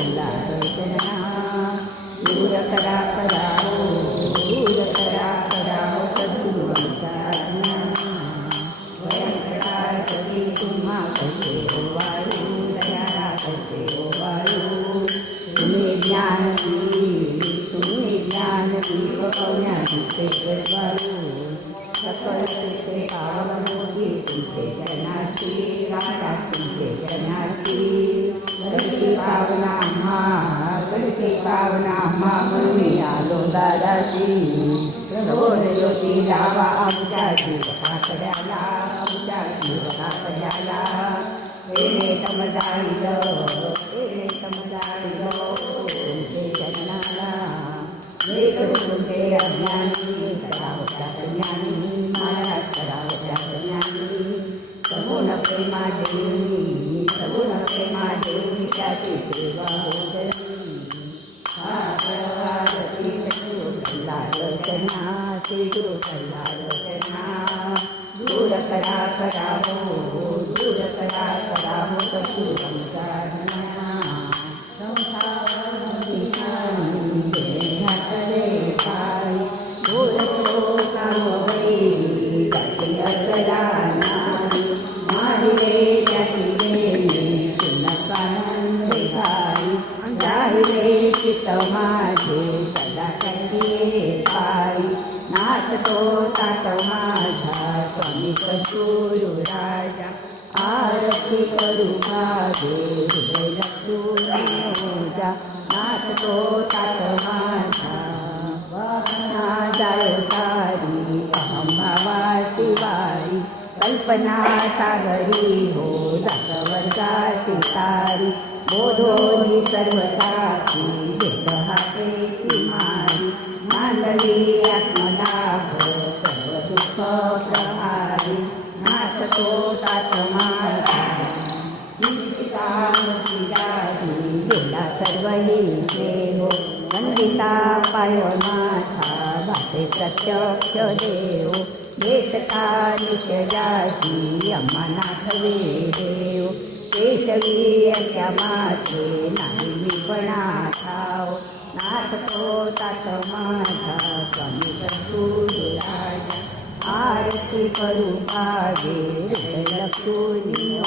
रचना दूर करा करावो दूर करा करावो सद्गुरूंचा भयंकरा कधी तुम्हा कसे ओवाळू दया कसे ओवाळू तुम्ही ज्ञान पवण्याची ते वाळू सकल ते पावन मोठी तुमचे जनाची राजा तुमचे जनाची गडकी पावना म्हणून आलो दादाची रोज ज्योती लावा आमच्या जीवकाकड्याला आमच्या जीवकाकड्याला हे तमदाईलो तुमचे जनाला हे तुमचे अज्ञानी करावत्या ज्ञानी माया करावत्या ज्ञानी सगुण प्रेमा देवी त्याची सेवा होतली हा परवारती रचना श्री गुरु रचना दूर करा करावो सद्गुरूंचा माझे सदा कंगे पायी नाचतो तात माझा स्वामी सद्गुरु राजा आरती करू माझे हृदय लक्ष्मीजा नाचतो तात माझा वाहना जायो सारी अहंभावाची वारी कल्पना सागरी हो वर्गाची तारी बोधोनी सर्वसाची भेदहातेची मारी मांडली आत्मलाभ सर्व दुःख प्रहारी नाचतो तात माझा गेला सर्वही देव वंदिता पाय माझा भाते प्रत्यक्ष देव भेटता नित्याची अम्मानाथ देव केशवी अशा माथे नाही विपणा ठाव नाचतो तात माझा स्वामी सद्गुरु राजा आरती करू भागे हृदय लक्ष्मी